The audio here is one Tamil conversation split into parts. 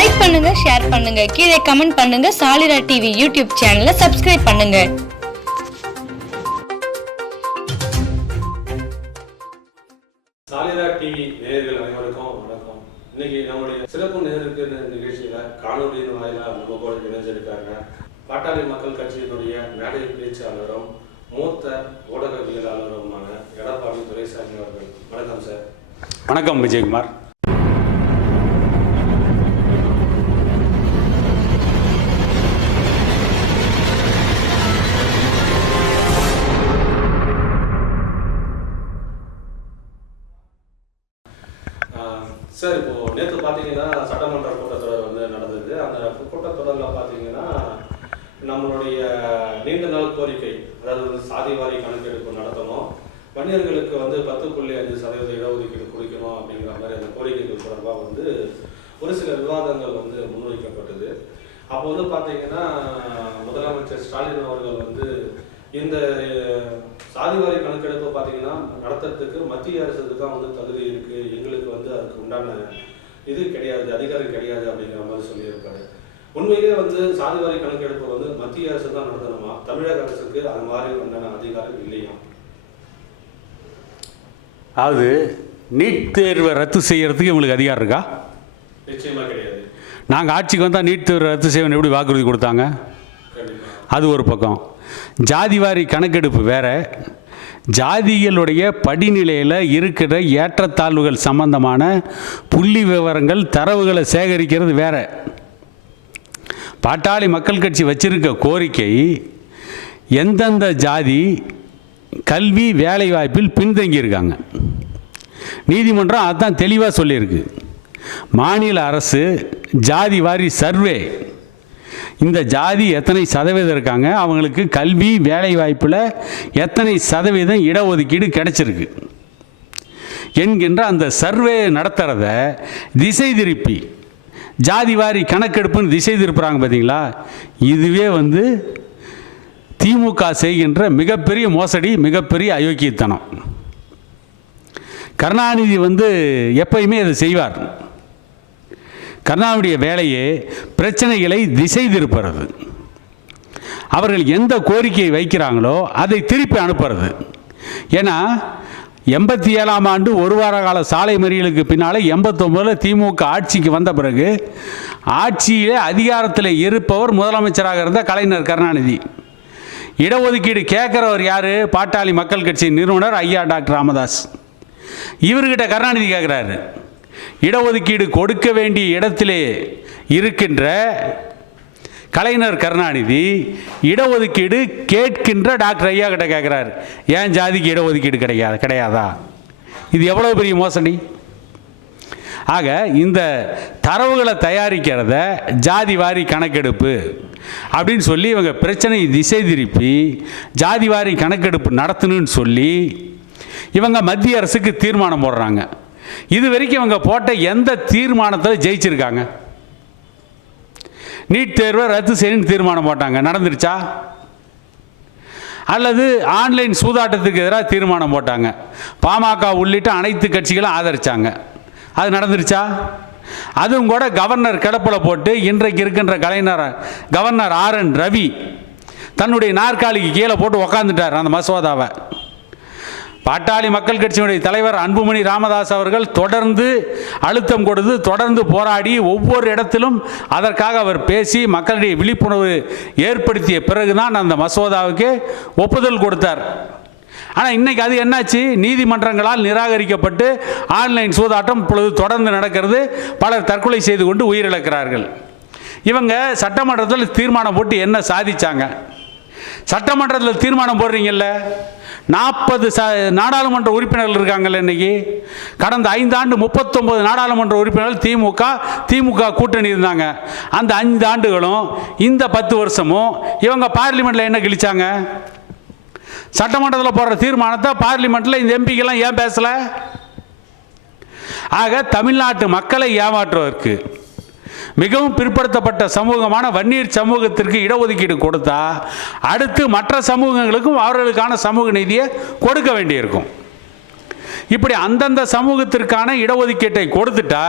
லைக் பண்ணுங்க ஷேர் பண்ணுங்க. கீழே கமெண்ட் பண்ணுங்க. சாலிரா டிவி யூடியூப் சேனலை சப்ஸ்கிரைப் பண்ணுங்க. சாலிரா டிவி நேயர்கள் அனைவருக்கும் வணக்கம். இன்னைக்கு நம்முடைய சிறப்பு நேருக்கு நிகழ்ச்சியில காணொலியின் வாயிலா நம்ம கூட இணைஞ்சிருக்காங்க. பாட்டாளி மக்கள் கட்சியினுடைய மேடை பேச்சாளரும் மூத்த ஊடகவியலாளருமான எடப்பாடி துரைசாமி அவர்கள். வணக்கம் சார். வணக்கம் விஜயகுமார். கூட்டத்தொடரில் பார்த்தீங்கன்னா நம்மளுடைய நீண்ட நாள் கோரிக்கை அதாவது வந்து சாதிவாரி கணக்கெடுப்பு நடத்தணும். வன்னியர்களுக்கு வந்து பத்து புள்ளி அஞ்சு சதவீத இடஒதுக்கீடு கொடுக்கணும் அப்படிங்கிற மாதிரி அந்த கோரிக்கைகள் தொடர்பாக வந்து ஒரு சில விவாதங்கள் வந்து முன்வைக்கப்பட்டது. அப்போ வந்து பார்த்தீங்கன்னா முதலமைச்சர் ஸ்டாலின் அவர்கள் வந்து இந்த சாதிவாரி கணக்கெடுப்பு பார்த்தீங்கன்னா நடத்துறதுக்கு மத்திய அரசுக்கு தான் வந்து தகுதி இருக்குது எங்களுக்கு வந்து அதுக்கு உண்டான இது கிடையாது அதிகாரம் கிடையாது அப்படிங்கிற மாதிரி சொல்லியிருக்காரு உண்மையிலே வந்து சாதிவாரி கணக்கெடுப்பு வந்து மத்திய அரசு தான் நடத்தணுமா? தமிழக அரசுக்கு அது மாதிரி உண்டான அதிகாரம் இல்லையா? அதாவது நீட் தேர்வை ரத்து செய்யறதுக்கு இவங்களுக்கு அதிகாரம் இருக்கா? நிச்சயமா கிடையாது. நாங்கள் ஆட்சிக்கு வந்தால் நீட் தேர்வை ரத்து செய்வேன் எப்படி வாக்குறுதி கொடுத்தாங்க? அது ஒரு பக்கம். ஜாதிவாரி கணக்கெடுப்பு வேற. ஜாதிகளுடைய படிநிலையில் இருக்கிற ஏற்றத்தாழ்வுகள் சம்பந்தமான புள்ளி விவரங்கள் தரவுகளை சேகரிக்கிறது வேற. பாட்டாளி மக்கள் கட்சி வச்சிருக்க கோரிக்கை எந்தெந்த ஜாதி கல்வி வேலைவாய்ப்பில் பின்தங்கியிருக்காங்க. நீதிமன்றம் அதான் தெளிவாக சொல்லியிருக்கு. மாநில அரசு ஜாதி வாரி சர்வே. இந்த ஜாதி எத்தனை சதவீதம் இருக்காங்க? அவங்களுக்கு கல்வி வேலைவாய்ப்பில் எத்தனை சதவீதம் இடஒதுக்கீடு கிடைச்சிருக்கு? என்கின்ற அந்த சர்வே நடத்துகிறத திசை திருப்பி ஜாதி வாரி கணக்கெடுப்புன்னு திசை திருப்புறாங்க பார்த்தீங்களா இதுவே வந்து திமுக செய்கின்ற மிகப்பெரிய மோசடி மிகப்பெரிய அயோக்கியத்தனம். கருணாநிதி வந்து எப்பயுமே அதை செய்வார். கருணாநிதிய வேலையே பிரச்சனைகளை திசை திருப்புறது. அவர்கள் எந்த கோரிக்கையை வைக்கிறாங்களோ அதை திருப்பி அனுப்புறது. ஏன்னா எண்பத்தி ஏழாம் ஆண்டு ஒரு வார கால சாலை மறியலுக்கு பின்னால் எண்பத்தொம்பதில் திமுக ஆட்சிக்கு வந்த பிறகு ஆட்சியிலே அதிகாரத்தில் இருப்பவர் முதலமைச்சராக இருந்த கலைஞர் கருணாநிதி. இடஒதுக்கீடு கேட்குறவர் யார்? பாட்டாளி மக்கள் கட்சி நிறுவனர் ஐயா டாக்டர் ராமதாஸ். இவர்கிட்ட கருணாநிதி கேட்குறாரு. இடஒதுக்கீடு கொடுக்க வேண்டிய இடத்திலே இருக்கின்ற கலைஞர் கருணாநிதி இடஒதுக்கீடு கேட்கின்ற டாக்டர் ஐயா கிட்ட கேட்குறாரு ஏன் ஜாதிக்கு இடஒதுக்கீடு கிடையாது கிடையாதா? இது எவ்வளோ பெரிய மோசடி? ஆக இந்த தரவுகளை தயாரிக்கிறத ஜாதி வாரி கணக்கெடுப்பு அப்படின்னு சொல்லி இவங்க பிரச்சனையை திசை திருப்பி ஜாதி வாரி கணக்கெடுப்பு நடத்தணும்னு சொல்லி இவங்க மத்திய அரசுக்கு தீர்மானம் போடுறாங்க. இது வரைக்கும் இவங்க போட்ட எந்த தீர்மானத்தில் ஜெயிச்சிருக்காங்க? நீட் தேர்வை ரத்து செய்யணும்னு தீர்மானம் போட்டாங்க. நடந்துருச்சா? அல்லது ஆன்லைன் சூதாட்டத்துக்கு எதிராக தீர்மானம் போட்டாங்க. பாமக உள்ளிட்ட அனைத்து கட்சிகளும் ஆதரிச்சாங்க. அது நடந்துருச்சா? அதுவும் கூட கவர்னர் கிடப்பில் போட்டு இன்றைக்கு இருக்கின்ற Kalaignar governor R N Ravi தன்னுடைய நாற்காலிக்கு கீழே போட்டு உக்காந்துட்டார் அந்த மசோதாவை. பாட்டாளி மக்கள் கட்சியினுடைய தலைவர் அன்புமணி ராமதாஸ் அவர்கள் தொடர்ந்து அழுத்தம் கொடுத்து தொடர்ந்து போராடி ஒவ்வொரு இடத்திலும் அதற்காக அவர் பேசி மக்களிடையே விழிப்புணர்வு ஏற்படுத்திய பிறகுதான் அந்த மசோதாவுக்கு ஒப்புதல் கொடுத்தார். ஆனால் இன்னைக்கு அது என்னாச்சு? நீதிமன்றங்களால் நிராகரிக்கப்பட்டு ஆன்லைன் சூதாட்டம் இப்பொழுது தொடர்ந்து நடக்கிறது. பலர் தற்கொலை செய்து கொண்டு உயிரிழக்கிறார்கள். இவங்க சட்டமன்றத்தில் தீர்மானம் போட்டு என்ன சாதிச்சாங்க? சட்டமன்றத்தில் தீர்மானம் போடுறீங்கல்ல? நாற்பது ச நாடாளுமன்ற உறுப்பினர்கள் இருக்காங்கல்ல இன்னைக்கு. கடந்த ஐந்தாண்டு முப்பத்தொம்பது நாடாளுமன்ற உறுப்பினர்கள் திமுக திமுக கூட்டணி இருந்தாங்க. அந்த ஐந்து ஆண்டுகளும் இந்த பத்து வருஷமும் இவங்க பார்லிமெண்ட்டில் என்ன கிழிச்சாங்க? சட்டமன்றத்தில் போடுற தீர்மானத்தை பார்லிமெண்ட்டில் இந்த எம்பிக்கெல்லாம் ஏன் பேசலை? ஆக தமிழ்நாட்டு மக்களை ஏமாற்றுவதற்கு மிகவும் பிற்படுத்தப்பட்ட சமூகமான வன்னியர் சமூகத்திற்கு இடஒதுக்கீடு கொடுத்தா அடுத்து மற்ற சமூகங்களுக்கும் அவர்களுக்கான சமூக நீதியை கொடுக்க வேண்டியிருக்கும். இப்படி அந்தந்த சமூகத்திற்கான இடஒதுக்கீட்டை கொடுத்துட்டா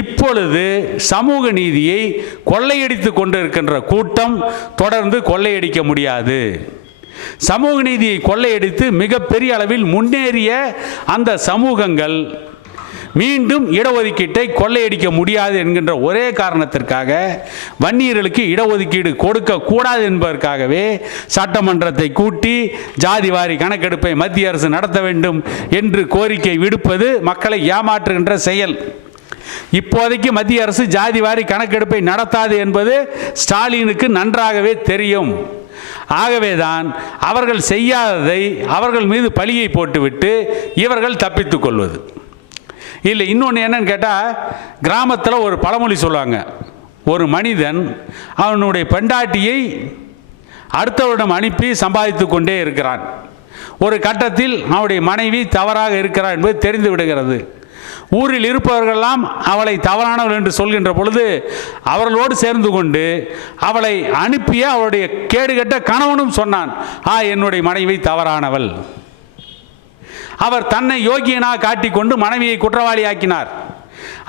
இப்பொழுது சமூக நீதியை கொள்ளையடித்து கொண்டிருக்கின்ற கூட்டம் தொடர்ந்து கொள்ளையடிக்க முடியாது. சமூக நீதியை கொள்ளையடித்து மிகப்பெரிய அளவில் முன்னேறிய அந்த சமூகங்கள் மீண்டும் இடஒதுக்கீட்டை கொள்ளையடிக்க முடியாது என்கின்ற ஒரே காரணத்திற்காக வன்னியர்களுக்கு இடஒதுக்கீடு கொடுக்க கூடாது என்பதற்காகவே சட்டமன்றத்தை கூட்டி ஜாதி வாரி கணக்கெடுப்பை மத்திய அரசு நடத்த வேண்டும் என்று கோரிக்கை விடுப்பது மக்களை ஏமாற்றுகின்ற செயல். இப்போதைக்கு மத்திய அரசு ஜாதி வாரி கணக்கெடுப்பை நடத்தாது என்பது ஸ்டாலினுக்கு நன்றாகவே தெரியும். ஆகவேதான் அவர்கள் செய்யாததை அவர்கள் மீது பழியை போட்டுவிட்டு இவர்கள் தப்பித்துக் கொள்வது. இல்லை இன்னொன்று என்னன்னு கேட்டால் கிராமத்தில் ஒரு பழமொழி சொல்லுவாங்க. ஒரு மனிதன் அவனுடைய பெண்டாட்டியை அடுத்தவரிடம் அனுப்பி சம்பாதித்து கொண்டே இருக்கிறான். ஒரு கட்டத்தில் அவனுடைய மனைவி தவறாக இருக்கிறார் என்பது தெரிந்து விடுகிறது. ஊரில் இருப்பவர்களெல்லாம் அவளை தவறானவள் என்று சொல்கின்ற பொழுது அவர்களோடு சேர்ந்து கொண்டு அவளை அனுப்பிய அவளுடைய கேடுகட்ட கணவனும் சொன்னான் ஆ என்னுடைய மனைவி தவறானவள். அவர் தன்னை யோகியனாக காட்டிக்கொண்டு மனைவியை குற்றவாளியாக்கினார்.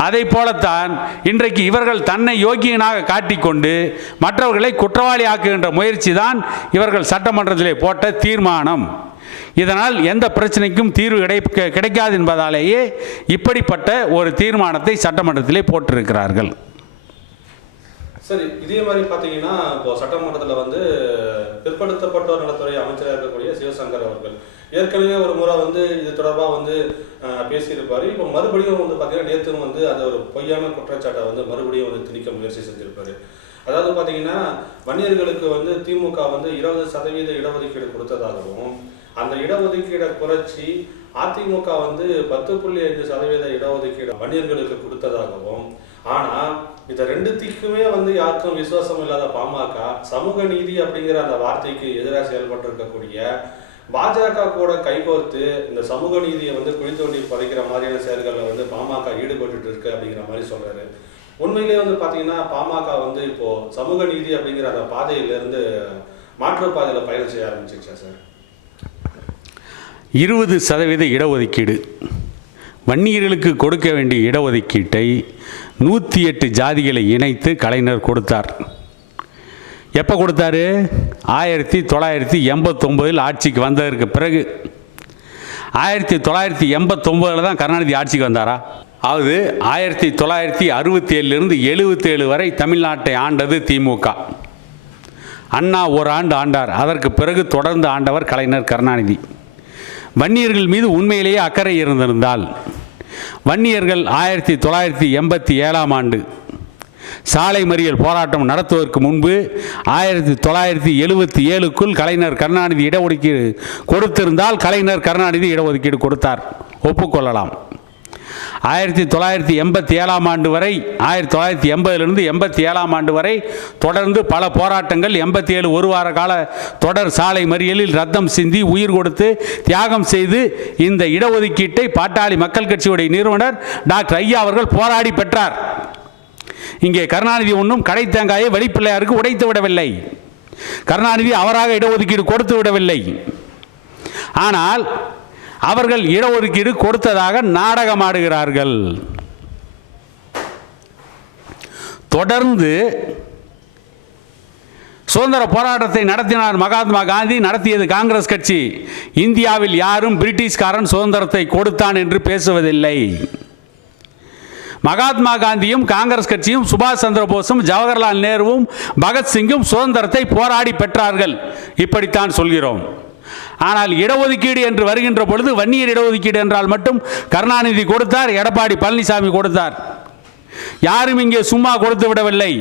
அதை போலத்தான் இன்றைக்கு இவர்கள் தன்னை யோகியனாக காட்டிக்கொண்டு மற்றவர்களை குற்றவாளி ஆக்குகின்ற முயற்சி தான் இவர்கள் சட்டமன்றத்திலே போட்ட தீர்மானம். இதனால் எந்த பிரச்சனைக்கும் தீர்வு கிடைக்க கிடைக்காது என்பதாலேயே இப்படிப்பட்ட ஒரு தீர்மானத்தை சட்டமன்றத்திலே போட்டிருக்கிறார்கள். சரி இதே மாதிரி பார்த்தீங்கன்னா இப்போ சட்டமன்றத்தில் வந்து பிற்படுத்தப்பட்டோர் நலத்துறை அமைச்சராக இருக்கக்கூடிய சிவசங்கர் அவர்கள். ஏற்கனவே ஒரு முறை வந்து இது தொடர்பாக வந்து பேசியிருப்பார். இப்போ மறுபடியும் வந்து பார்த்தீங்கன்னா நேற்று வந்து அந்த ஒரு பொய்யான குற்றச்சாட்டை வந்து மறுபடியும் வந்து திணிக்க முயற்சி செஞ்சிருப்பாரு. அதாவது பார்த்தீங்கன்னா வன்னியர்களுக்கு வந்து திமுக வந்து இருபது சதவீத இடஒதுக்கீடு கொடுத்ததாகவும் அந்த இடஒதுக்கீடை குறைச்சி அதிமுக வந்து பத்து புள்ளி ஐந்து சதவீத இடஒதுக்கீடு வன்னியர்களுக்கு கொடுத்ததாகவும் ஆனால் இந்த ரெண்டுத்திற்குமே வந்து யாருக்கும் விசுவாசம் இல்லாத பாமக சமூக நீதி அப்படிங்கிற அந்த வார்த்தைக்கு எதிராக செயல்பட்டு இருக்கக்கூடிய பாஜக கூட கைகோர்த்து இந்த சமூக நீதியை வந்து குழி தோண்டி பதைக்கிற மாதிரியான செயல்களில் வந்து பாமக ஈடுபட்டு இருக்கு அப்படிங்கிற மாதிரி சொல்றாரு. உண்மையிலேயே வந்து பாத்தீங்கன்னா பாமக வந்து இப்போ சமூக நீதி அப்படிங்கிற அந்த பாதையிலிருந்து மாற்று பாதையில பயணம் செய்ய ஆரம்பிச்சிருச்சா சார்? இருபது சதவீத இடஒதுக்கீடு. வன்னியர்களுக்கு கொடுக்க வேண்டிய இடஒதுக்கீட்டை நூற்றி எட்டு ஜாதிகளை இணைத்து கலைஞர் கொடுத்தார். எப்போ கொடுத்தாரு? ஆயிரத்தி தொள்ளாயிரத்தி எண்பத்தொம்போதில் ஆட்சிக்கு வந்ததற்கு பிறகு. ஆயிரத்தி தொள்ளாயிரத்தி எண்பத்தொம்போதில் தான் கருணாநிதி ஆட்சிக்கு வந்தாரா? அதாவது ஆயிரத்தி தொள்ளாயிரத்தி அறுபத்தி ஏழுலேருந்து எழுபத்தேழு வரை தமிழ்நாட்டை ஆண்டது திமுக. அண்ணா ஒரு ஆண்டு ஆண்டார். அதற்கு பிறகு தொடர்ந்து ஆண்டவர் கலைஞர் கருணாநிதி. வன்னியர்கள் மீது உண்மையிலேயே அக்கறை இருந்திருந்தால் வன்னியர்கள் ஆயிரத்தி தொள்ளாயிரத்தி எண்பத்தி ஏழாம் ஆண்டு. சாலை மறியல் போராட்டம் நடத்துவதற்கு முன்பு ஆயிரத்தி தொள்ளாயிரத்தி எழுபத்தி ஏழுக்குள் கலைஞர் கருணாநிதி இடஒதுக்கீடு கொடுத்திருந்தால் கலைஞர் கருணாநிதி இடஒதுக்கீடு கொடுத்தார். ஒப்புக்கொள்ளலாம். ஆயிரத்தி தொள்ளாயிரத்தி எண்பத்தி ஏழாம் ஆண்டு வரை ஆயிரத்தி தொள்ளாயிரத்தி எண்பதுலேருந்து எண்பத்தி ஏழாம் ஆண்டு வரை தொடர்ந்து பல போராட்டங்கள் எண்பத்தி ஏழு ஒரு வார கால தொடர் சாலை மறியலில் ரத்தம் சிந்தி உயிர் கொடுத்து தியாகம் செய்து இந்த இடஒதுக்கீட்டை பாட்டாளி மக்கள் கட்சியுடைய நிறுவனர் டாக்டர் ஐயா அவர்கள் போராடி பெற்றார். இங்கே கருணாநிதி ஒன்றும் கடை தேங்காயை வெளிப்பிள்ளையாருக்கு உடைத்து விடவில்லை. கருணாநிதி அவராக இடஒதுக்கீடு கொடுத்து விடவில்லை. ஆனால் அவர்கள் இடஒதுக்கீடு கொடுத்ததாக நாடகமாடுகிறார்கள். தொடர்ந்து சுதந்திர போராட்டத்தை நடத்தினார் மகாத்மா காந்தி நடத்தியது காங்கிரஸ் கட்சி. இந்தியாவில் யாரும் பிரிட்டிஷ்காரன் சுதந்திரத்தை கொடுத்தான் என்று பேசுவதில்லை. மகாத்மா காந்தியும் காங்கிரஸ் கட்சியும் சுபாஷ் சந்திர போஸும் ஜவஹர்லால் நேருவும் பகத்சிங்கும் சுதந்திரத்தை போராடி பெற்றார்கள். இப்படித்தான் சொல்கிறோம். ஆனால் இடஒதுக்கீடு என்று வருகின்ற பொழுது வன்னியர் இடஒதுக்கீடு என்றால் மட்டும் கருணாநிதி கொடுத்தார் எடப்பாடி பழனிசாமி கொடுத்தார். யாரும் இங்கே சும்மா கொடுத்து விடவில்லை.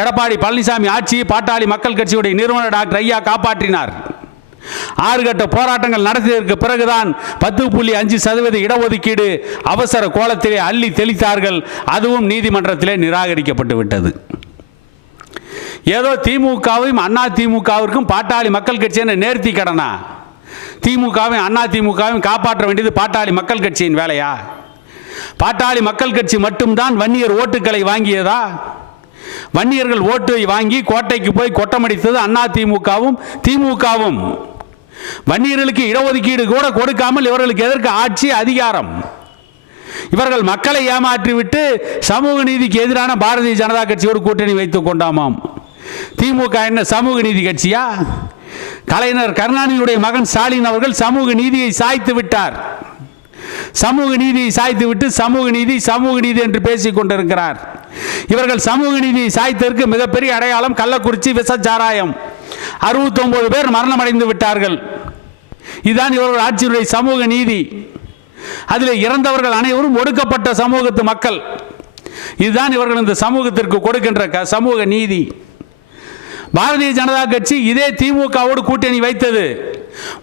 எடப்பாடி பழனிசாமி ஆட்சி பாட்டாளி மக்கள் கட்சியுடைய நிறுவனர் டாக்டர் ஐயா காப்பாற்றினார். ஆறு கட்ட போராட்டங்கள் நடத்தியதற்கு பிறகுதான் பத்து புள்ளி அஞ்சு சதவீத இடஒதுக்கீடு அவசர கோலத்திலே அள்ளி தெளித்தார்கள். அதுவும் நீதிமன்றத்திலே நிராகரிக்கப்பட்டு விட்டது. ஏதோ திமுகவும் அண்ணா திமுகவிற்கும் பாட்டாளி மக்கள் கட்சியான நேர்த்தி கடனா? திமுகவும் அண்ணா திமுகவும் காப்பாற்ற வேண்டியது பாட்டாளி மக்கள் கட்சியின் வேலையா? பாட்டாளி மக்கள் கட்சி மட்டும்தான் வன்னியர் ஓட்டுக்களை வாங்கியதா? வன்னியர்கள் ஓட்டை வாங்கி கோட்டைக்கு போய் கொட்டமடித்தது அண்ணா திமுகவும் திமுகவும். வன்னியர்களுக்கு இடஒதுக்கீடு கூட கொடுக்காமல் இவர்களுக்கு எதற்கு ஆட்சி அதிகாரம். இவர்கள் மக்களை ஏமாற்றிவிட்டு சமூக நீதிக்கு எதிரான பாரதிய ஜனதா கட்சியோடு கூட்டணி வைத்துக் கொண்டாமாம். திமுக என்ன சமூக நீதி கட்சியா? கலைஞர் கருணாநிதியுடைய மகன் ஸ்டாலின் அவர்கள் சமூக நீதியை சாய்த்து விட்டார். சமூக நீதியை சாய்த்து விட்டு சமூக நீதி சமூக நீதி என்று பேசிக் கொண்டிருக்கிறார். இவர்கள் சமூக நீதியை சாய்த்ததற்கு மிகப்பெரிய அடையாளம் கள்ளக்குறிச்சி விசச்சாராயம் அறுபத்தொன்பது பேர் மரணமடைந்து விட்டார்கள். இதுதான் இவர்கள் ஆட்சியுடைய சமூக நீதி. அதில் இறந்தவர்கள் அனைவரும் ஒடுக்கப்பட்ட சமூகத்து மக்கள். இதுதான் இவர்கள் இந்த சமூகத்திற்கு கொடுக்கின்ற க- சமூக நீதி. பாரதிய ஜனதா கட்சி இதே திமுகவோடு கூட்டணி வைத்தது.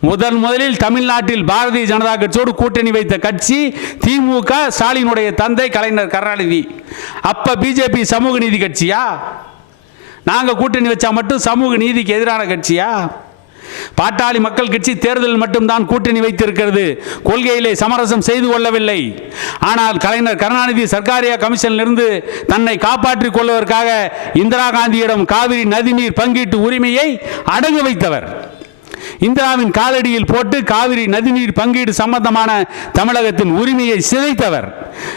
முதன் முதலில் தமிழ்நாட்டில் பாரதிய ஜனதா கட்சியோடு கூட்டணி வைத்த கட்சி திமுக ஸ்டாலினுடைய தந்தை கலைஞர் கருணாநிதி. அப்ப பிஜேபி சமூக நீதி கட்சியா? நாங்கள் கூட்டணி வச்சா மட்டும் சமூக நீதிக்கு எதிரான கட்சியா? பாட்டாளி மக்கள் கட்சி தேர்தலில் மட்டும்தான் கூட்டணி வைத்திருக்கிறது. கொள்கையிலே சமரசம் செய்து கொள்ளவில்லை. ஆனால் கலைஞர் கருணாநிதி சர்க்காரியா கமிஷனிலிருந்து தன்னை காப்பாற்றிக் கொள்வதற்காக இந்திரா காந்தியிடம் காவிரி நதிநீர் பங்கீட்டு உரிமையை அடகு வைத்தவர். இந்திராவின் காலடியில் போட்டு காவிரி நதிநீர் பங்கீடு சம்பந்தமான தமிழகத்தின் உரிமையை சிதைத்தவர்.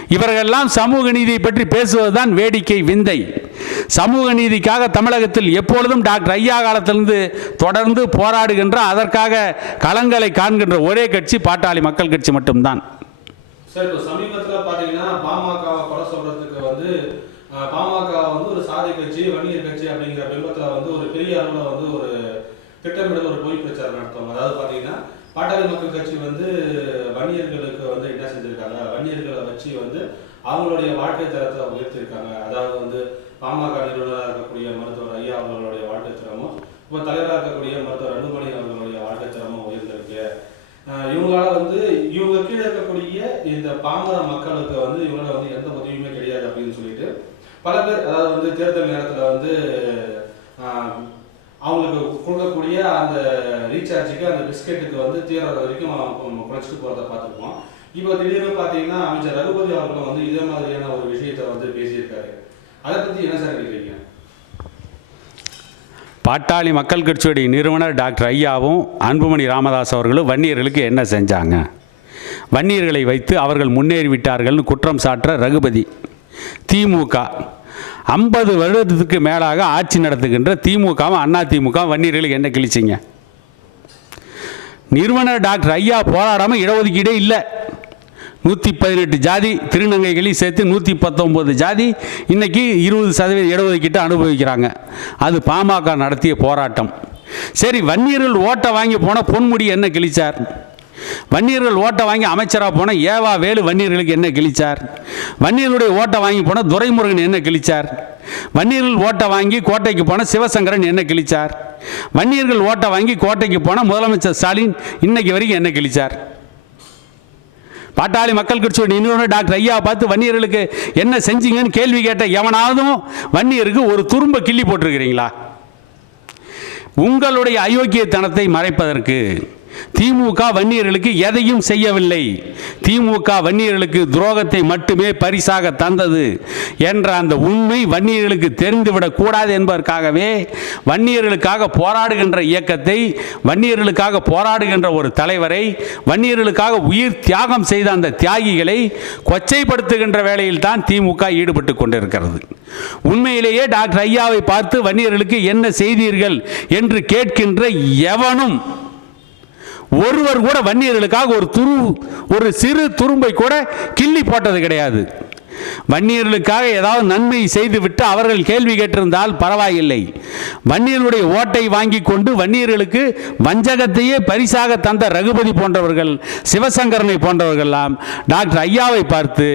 இவர்களெல்லாம் சமூக நீதியை பற்றி பேசுவதுதான் வேடிக்கை விந்தை. சமூக நீதிக்காக தமிழகத்தில் எப்பொழுதும் டாக்டர் ஐயா காலத்திலிருந்து தொடர்ந்து போராடுகின்ற அதற்காக களங்களை காண்கின்ற ஒரே கட்சி பாட்டாளி மக்கள் கட்சி மட்டும்தான். சார் இப்போ சமீபத்தில் பார்த்தீங்கன்னா பாமகவை குறை சொல்றதுக்கு வந்து பாமக வந்து ஒரு சாதி கட்சி வன்னியர் கட்சி அப்படிங்கிற பிம்பத்தில் வந்து ஒரு பெரிய அளவில் வந்து ஒரு திட்டமிடல் ஒரு பொய் பிரச்சாரம் நடத்துவாங்க. அதாவது பார்த்தீங்கன்னா பாட்டாளி மக்கள் கட்சி வந்து வச்சு வந்து அவங்களுடைய வாழ்க்கை தரத்தை உயர்த்திருக்காங்க அதாவது வந்து பாமக நிறுவனராக இருக்கக்கூடிய மருத்துவர் ஐயா அவர்களுடைய வாழ்க்கை தரமும் இப்போ தலைவராக இருக்கக்கூடிய மருத்துவர் அன்புமணி அவர்களுடைய வாழ்க்கை தரமும் உயர்ந்திருக்கு. இவங்களால வந்து இவங்க கீழே இருக்கக்கூடிய இந்த பாமர மக்களுக்கு வந்து இவங்களால வந்து எந்த உதவியுமே கிடையாது அப்படின்னு சொல்லிட்டு பல பேர் அதாவது வந்து தேர்தல் நேரத்தில் வந்து அவங்களுக்கு கொடுக்கக்கூடிய அந்த ரீசார்ஜுக்கு அந்த பிஸ்கெட்டுக்கு வந்து தீர வரைக்கும் குறைச்சிட்டு போகிறத பார்த்துருப்போம் இப்போ திடீர்னு பார்த்தீங்கன்னா அமைச்சர் ரகுபதி அவர்களும் வந்து இதே மாதிரியான ஒரு விஷயத்தை வந்து பேசியிருக்காரு. அதை பற்றி என்ன சார் நினைக்கிறீங்க? பாட்டாளி மக்கள் கட்சியுடைய நிறுவனர் டாக்டர் ஐயாவும் அன்புமணி ராமதாஸ் அவர்களும் வன்னியர்களுக்கு என்ன செஞ்சாங்க? வன்னியர்களை வைத்து அவர்கள் முன்னேறிவிட்டார்கள்னு குற்றம் சாட்டுற ரகுபதி திமுக ஐம்பது வருடத்துக்கு மேலாக ஆட்சி நடத்துகின்ற திமுகவும் அண்ணா திமுக வன்னியர்களுக்கு என்ன கிழிச்சிங்க? நிறுவனர் டாக்டர் ஐயா போராடாமல் இடஒதுக்கீடே இல்லை. நூற்றி பதினெட்டு ஜாதி திருநங்கைகளையும் சேர்த்து நூற்றி பத்தொம்போது ஜாதி. இன்றைக்கி இருபது சதவீத இடஒதுக்கீட்டை அனுபவிக்கிறாங்க. அது பாமக நடத்திய போராட்டம். சரி வன்னியர்கள் ஓட்டை வாங்கி போனால் பொன்முடி என்ன கிழிச்சார்? வன்னியர்கள் ஓட்டை வாங்கி அமைச்சராக போனால் ஏவா வேலு வன்னியர்களுக்கு என்ன கிழிச்சார்? வன்னியர்களுடைய ஓட்டை வாங்கி போனால் துரைமுருகன் என்ன கிழிச்சார்? வன்னியர்கள் ஓட்டை வாங்கி கோட்டைக்கு போன சிவசங்கரன் என்ன கிழிச்சார்? வன்னியர்கள் ஓட்டை வாங்கி கோட்டைக்கு போன முதலமைச்சர் ஸ்டாலின் இன்னைக்கு வரைக்கும் என்ன கிழிச்சார்? பாட்டாளி மக்கள் கட்சியோட நிறுவனர் டாக்டர் ஐயா பார்த்து வன்னியர்களுக்கு என்ன செஞ்சீங்கன்னு கேள்வி கேட்ட எவனாவதும் வன்னியருக்கு ஒரு துரும்ப கிள்ளி போட்டிருக்கிறீங்களா? உங்களுடைய அயோக்கியத்தனத்தை மறைப்பதற்கு திமுக வன்னியர்களுக்கு எதையும் செய்யவில்லை. திமுக வன்னியர்களுக்கு துரோகத்தை மட்டுமே பரிசாக தந்தது என்ற அந்த உண்மை வன்னியர்களுக்கு தெரிந்துவிடக் கூடாது என்பதற்காகவே வன்னியர்களுக்காக போராடுகின்ற இயக்கத்தை வன்னியர்களுக்காக போராடுகின்ற ஒரு தலைவரை வன்னியர்களுக்காக உயிர் தியாகம் செய்த அந்த தியாகிகளை கொச்சைப்படுத்துகின்ற வேளையில் தான் திமுக ஈடுபட்டு கொண்டிருக்கிறது. உண்மையிலேயே டாக்டர் ஐயாவை பார்த்து வன்னியர்களுக்கு என்ன செய்தீர்கள் என்று கேட்கின்ற எவனும் ஒருவர் கூட வன்னியர்களுக்காக ஒரு துரு ஒரு சிறு துரும்பை கூட கிள்ளி போட்டது கிடையாது. வன்னியர்களுக்காக ஏதாவது நன்மை செய்துவிட்டு அவர்கள் கேள்வி கேட்டிருந்தால் பரவாயில்லை. வன்னியர்களுடைய ஓட்டை வாங்கி கொண்டு வன்னியர்களுக்கு வஞ்சகத்தையே பரிசாக தந்த ரகுபதி போன்றவர்கள் சிவசங்கரனை போன்றவர்கள்லாம் டாக்டர் ஐயாவை பார்த்து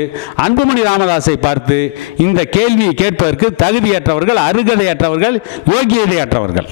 அன்புமணி ராமதாஸை பார்த்து இந்த கேள்வியை கேட்பதற்கு தகுதியற்றவர்கள் அருகதையற்றவர்கள் யோகியதையற்றவர்கள்.